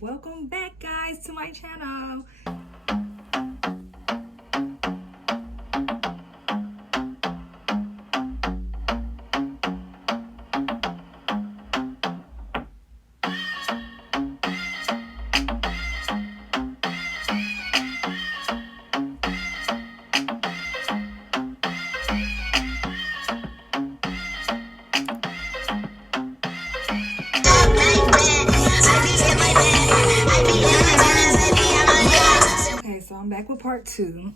Welcome back, guys, to my channel. Okay, so I'm back with part 2.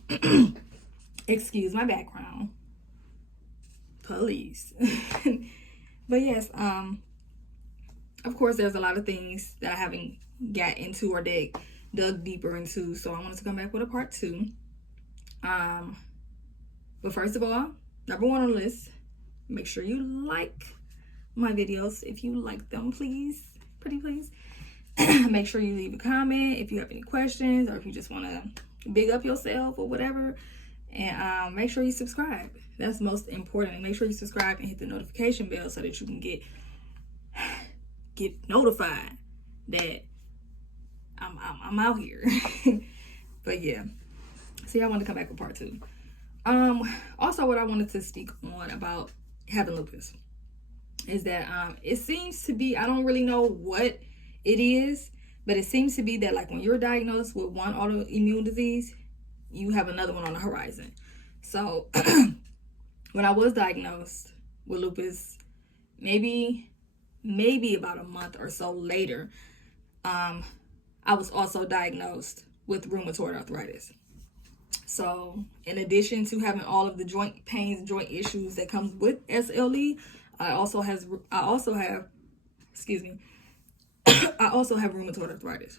Excuse my background, please. But yes, of course there's a lot of things that I haven't got into or dug deeper into, so I wanted to come back with a part 2. But first of all, number 1 on the list, make sure you like my videos if you like them, please, pretty please. Make sure you leave a comment if you have any questions, or if you just want to big up yourself or whatever. And make sure you subscribe. That's most important. And make sure you subscribe and hit the notification bell so that you can get notified that I'm out here. But yeah, so I want to come back with part 2. Also, what I wanted to speak on about having lupus is that it seems to be, I don't really know what it is, but it seems to be that like when you're diagnosed with one autoimmune disease, you have another one on the horizon. So when I was diagnosed with lupus, maybe about a month or so later, I was also diagnosed with rheumatoid arthritis. So in addition to having all of the joint pains and joint issues that comes with SLE, I also have I also have rheumatoid arthritis.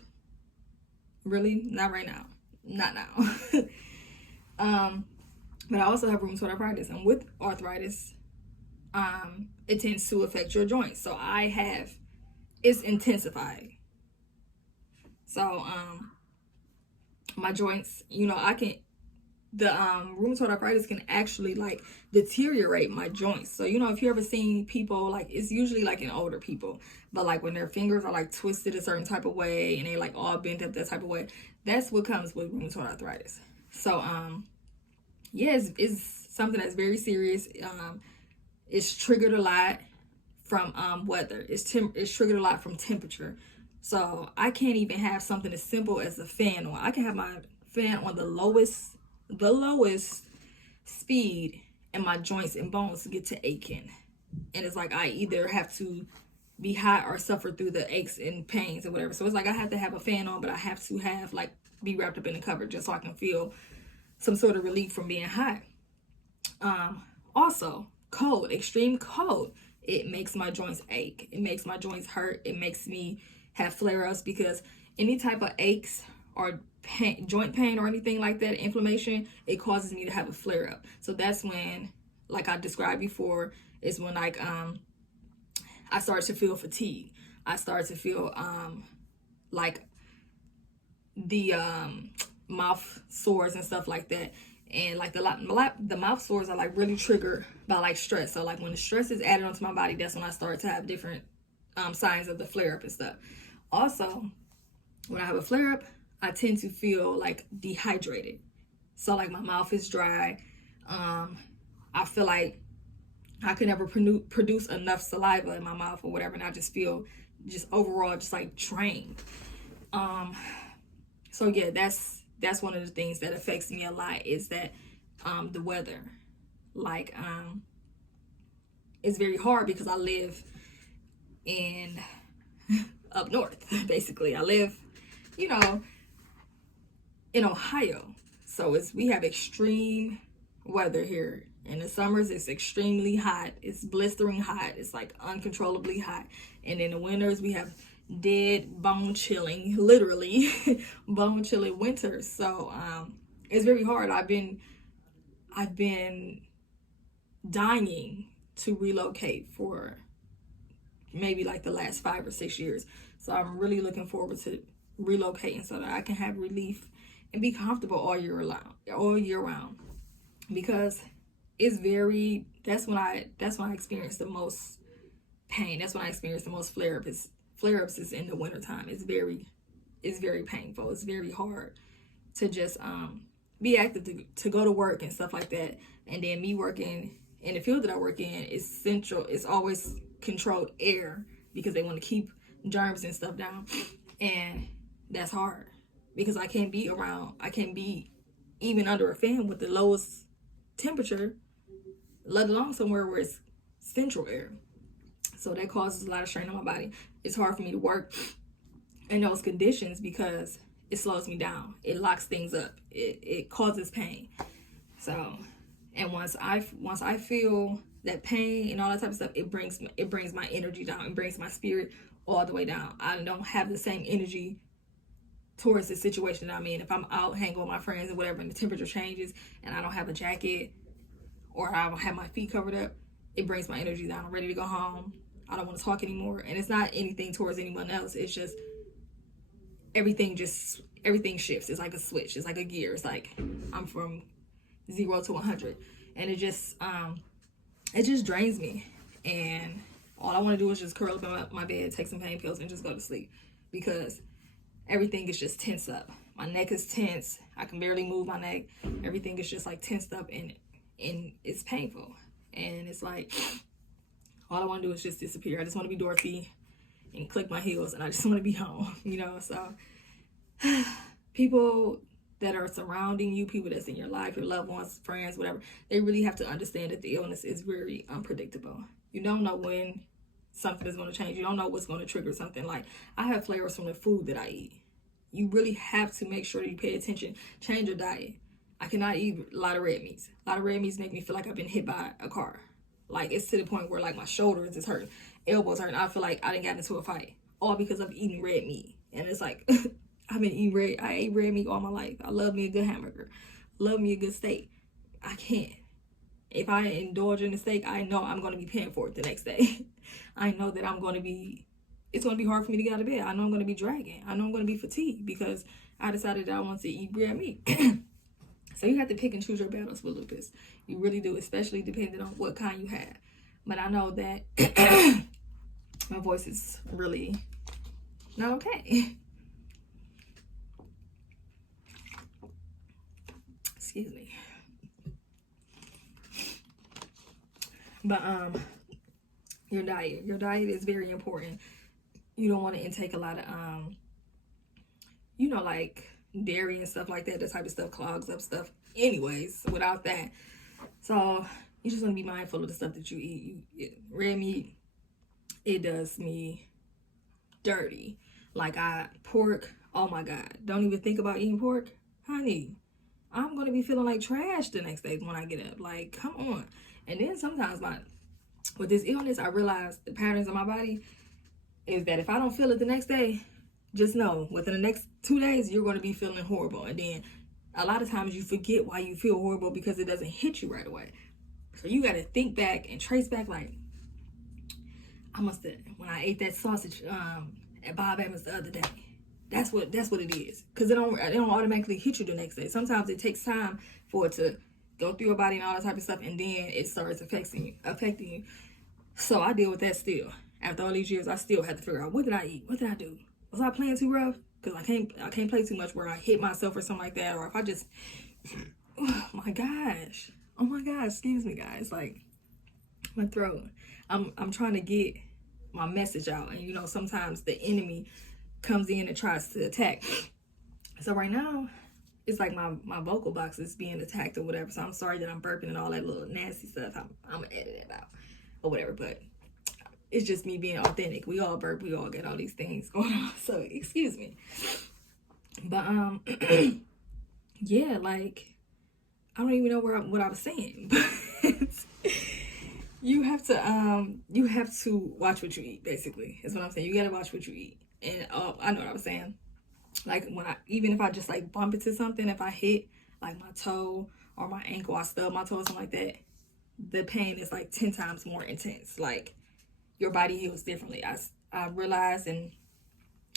Really? Not right now. Not now. But I also have rheumatoid arthritis, and with arthritis, it tends to affect your joints. So it's intensified. So my joints, the rheumatoid arthritis can actually like deteriorate my joints. So if you ever seen people, like, it's usually like in older people, but like when their fingers are like twisted a certain type of way and they like all bent up that type of way, that's what comes with rheumatoid arthritis. So yeah, it's something that's very serious. It's triggered a lot from weather. It's triggered a lot from temperature. So I can't even have something as simple as a fan on. I can have my fan on the lowest speed, and my joints and bones get to aching. And it's like I either have to be hot or suffer through the aches and pains or whatever. So it's like I have to have a fan on, but I have to have be wrapped up in a cover just so I can feel some sort of relief from being hot. Also, cold, extreme cold, it makes my joints ache. It makes my joints hurt. It makes me have flare-ups, because any type of aches or joint pain or anything like that, inflammation, it causes me to have a flare-up. So that's when, like I described before, is when I start to feel fatigue. I start to feel like the mouth sores and stuff like that. And like the mouth sores are like really triggered by like stress. So like when the stress is added onto my body, that's when I start to have different signs of the flare-up and stuff. Also, when I have a flare-up, I tend to feel like dehydrated. So like my mouth is dry. I feel like I could never produce enough saliva in my mouth or whatever, and I just feel overall like drained. So yeah, that's one of the things that affects me a lot, is that the weather. Like it's very hard because I live in up north, basically. I live, in Ohio. So we have extreme weather here. In the summers, it's extremely hot. It's blistering hot. It's like uncontrollably hot. And in the winters, we have dead, bone-chilling, literally, bone-chilling winters. So it's very hard. I've been dying to relocate for maybe like the last 5 or 6 years. So I'm really looking forward to relocating so that I can have relief and be comfortable all year round, because that's when I experience the most pain. That's when I experience the most flare-up, is flare-ups is in the wintertime. It's very painful. It's very hard to just be active, to go to work and stuff like that. And then me working in the field that I work in is central. It's always controlled air because they want to keep germs and stuff down. And that's hard because I can't be even under a fan with the lowest temperature, let alone somewhere where it's central air. So that causes a lot of strain on my body. It's hard for me to work in those conditions because it slows me down. It locks things up. It causes pain. So, and once I feel that pain and all that type of stuff, it brings my energy down. It brings my spirit all the way down. I don't have the same energy towards the situation that I'm in. If I'm out hanging with my friends or whatever and the temperature changes and I don't have a jacket or I don't have my feet covered up, it brings my energy down. I'm ready to go home. I don't want to talk anymore. And it's not anything towards anyone else. It's just everything shifts. It's like a switch. It's like a gear. It's like I'm from 0 to 100. And it just drains me. And all I want to do is just curl up in my bed, take some pain pills, and just go to sleep. Because everything is just tense up. My neck is tense. I can barely move my neck. Everything is just like tensed up and it's painful. And it's like, all I want to do is just disappear. I just want to be Dorothy and click my heels and I just want to be home, So people that are surrounding you, people that's in your life, your loved ones, friends, whatever, they really have to understand that the illness is very unpredictable. You don't know when something is going to change. You don't know what's going to trigger something. Like, I have flares from the food that I eat. You really have to make sure that you pay attention. Change your diet. I cannot eat a lot of red meats. A lot of red meats make me feel like I've been hit by a car. Like, it's to the point where, like, my shoulders is hurting, elbows hurting. I feel like I didn't get into a fight. All because of eating red meat. And it's like, I ate red meat all my life. I love me a good hamburger. Love me a good steak. I can't. If I indulge in a steak, I know I'm going to be paying for it the next day. I know that it's going to be hard for me to get out of bed. I know I'm going to be dragging. I know I'm going to be fatigued because I decided that I want to eat red meat. So you have to pick and choose your battles with lupus. You really do, especially depending on what kind you have. But I know that my voice is really not okay. Excuse me. But your diet is very important. You don't want to intake a lot of like dairy and stuff like that. That type of stuff clogs up stuff anyways without that. So you just want to be mindful of the stuff that you eat. Red meat, it does me dirty. Like pork, oh my God. Don't even think about eating pork. Honey, I'm going to be feeling like trash the next day when I get up. Like, come on. And then sometimes with this illness, I realize the patterns of my body is that if I don't feel it the next day, just know within the next 2 days, you're going to be feeling horrible. And then a lot of times you forget why you feel horrible because it doesn't hit you right away. So you got to think back and trace back, like, I must have, when I ate that sausage at Bob Evans the other day. That's what it is. Because it don't automatically hit you the next day. Sometimes it takes time for it to go through your body and all that type of stuff, and then it starts affecting you. So I deal with that still. After all these years, I still have to figure out, what did I eat? What did I do? Was I playing too rough? Because I can't play too much where I hit myself or something like that. Or if I just, oh my gosh, excuse me guys, like my throat. I'm trying to get my message out, and sometimes the enemy comes in and tries to attack. So right now, it's like my vocal box is being attacked or whatever. So I'm sorry that I'm burping and all that little nasty stuff. I'm gonna edit it out or whatever. But it's just me being authentic. We all burp. We all get all these things going on. So excuse me. But yeah, like I don't even know what I was saying. But you have to watch what you eat. Basically, is what I'm saying. You gotta watch what you eat. And I know what I was saying. Like even if I just like bump into something, if I hit like my toe or my ankle, I stub my toe or something like that, the pain is like 10 times more intense. Like your body heals differently. I realized, and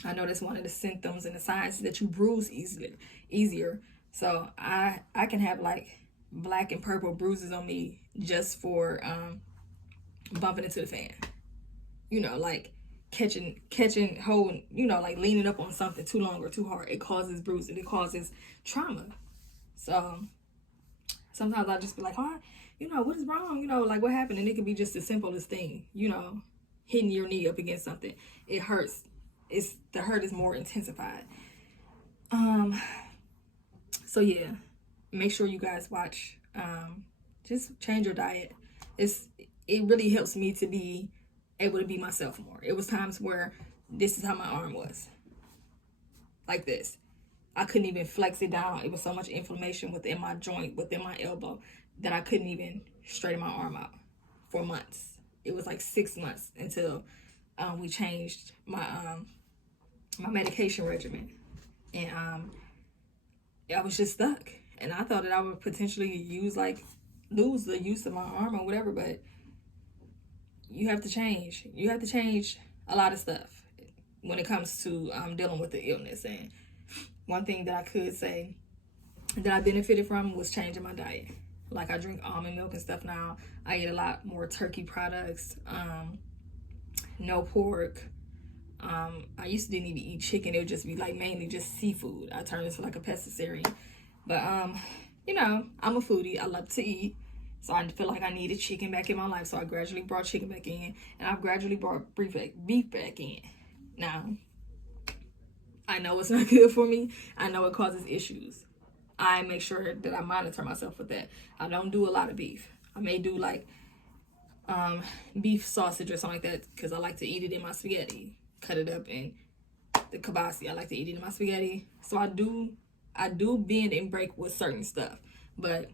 I know that's one of the symptoms and the signs, is that you bruise easier. So I can have like black and purple bruises on me just for bumping into the fan. Like catching hold, like leaning up on something too long or too hard. It causes bruising. It causes trauma. So sometimes I just be like, what is wrong? Like what happened? And it could be just the simplest thing, hitting your knee up against something. It hurts. The hurt is more intensified. So yeah, make sure you guys watch. Just change your diet. It really helps me to be able to be myself more. It was times where this is how my arm was. Like this. I couldn't even flex it down. It was so much inflammation within my joint, within my elbow, that I couldn't even straighten my arm out for months. It was like 6 months until we changed my my medication regimen. And I was just stuck. And I thought that I would potentially lose the use of my arm or whatever, but you have to change. You have to change a lot of stuff when it comes to dealing with the illness. And one thing that I could say that I benefited from was changing my diet. Like I drink almond milk and stuff now. I eat a lot more turkey products, no pork. I used to didn't even eat chicken. It would just be like mainly just seafood. I turned into like a pescatarian. But I'm a foodie. I love to eat. So I feel like I needed chicken back in my life. So I gradually brought chicken back in. And I've gradually brought beef back in. Now, I know it's not good for me. I know it causes issues. I make sure that I monitor myself with that. I don't do a lot of beef. I may do like beef sausage or something like that because I like to eat it in my spaghetti. Cut it up in the kibasi. I like to eat it in my spaghetti. So I do bend and break with certain stuff. But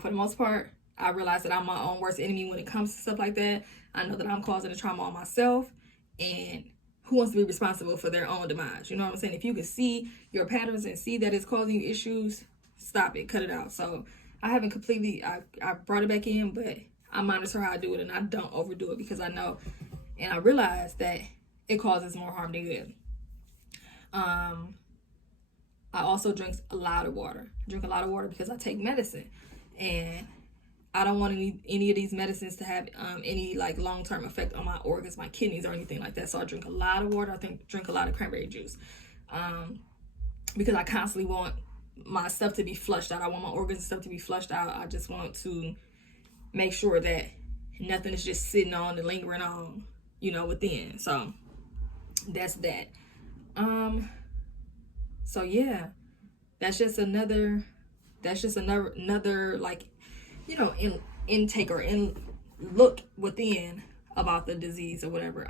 for the most part, I realize that I'm my own worst enemy when it comes to stuff like that. I know that I'm causing the trauma on myself. And who wants to be responsible for their own demise? You know what I'm saying? If you can see your patterns and see that it's causing you issues, stop it, cut it out. So I haven't completely, I brought it back in, but I monitor how I do it and I don't overdo it because I know and I realize that it causes more harm than good. I also drink a lot of water. I drink a lot of water because I take medicine. And I don't want any of these medicines to have any like long-term effect on my organs, my kidneys, or anything like that. So I drink a lot of water. I drink a lot of cranberry juice because I constantly want my stuff to be flushed out. I want my organs and stuff to be flushed out. I just want to make sure that nothing is just sitting on and lingering on, within. So that's that. So yeah, that's just another like, intake or look within about the disease or whatever.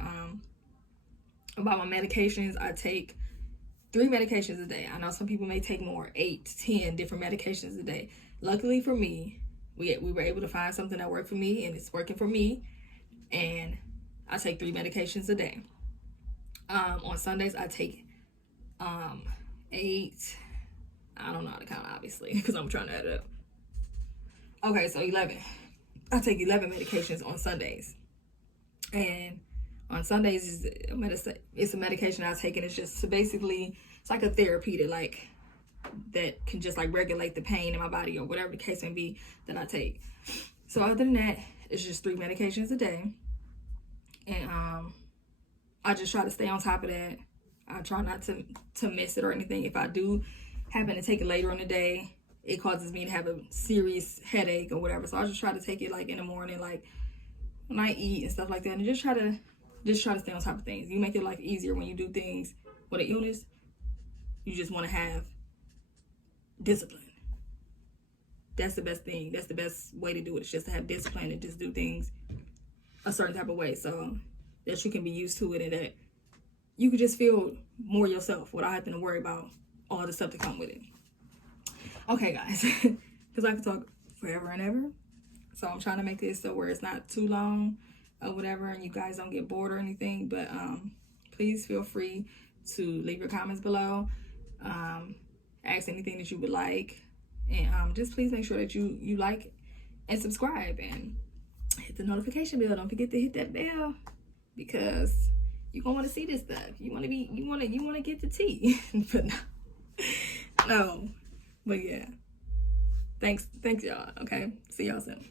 About my medications, I take 3 medications a day. I know some people may take more, 8 to 10 different medications a day. Luckily for me, we were able to find something that worked for me, and it's working for me. And I take 3 medications a day. On Sundays, I take 8. I don't know how to count, obviously, because I'm trying to add it up. Okay, so 11. I take 11 medications on Sundays. And on Sundays, it's a medication I take, and it's just basically, it's like a therapy that can just like regulate the pain in my body or whatever the case may be that I take. So other than that, it's just 3 medications a day. And I just try to stay on top of that. I try not to miss it or anything. If I do happen to take it later in the day, it causes me to have a serious headache or whatever. So I just try to take it like in the morning, like when I eat and stuff like that, and just try to stay on top of things. You make your life easier when you do things with an illness. You just want to have discipline. That's the best thing. That's the best way to do it. It's just to have discipline and just do things a certain type of way so that you can be used to it and that you can just feel more yourself without having to worry about all the stuff that come with it. Okay, guys, because I could talk forever and ever. So I'm trying to make this so where it's not too long or whatever and you guys don't get bored or anything. But please feel free to leave your comments below. Ask anything that you would like. And just please make sure that you like and subscribe and hit the notification bell. Don't forget to hit that bell because you're gonna want to see this stuff. You want to get the tea. But no. But yeah. Thanks y'all. Okay. See y'all soon.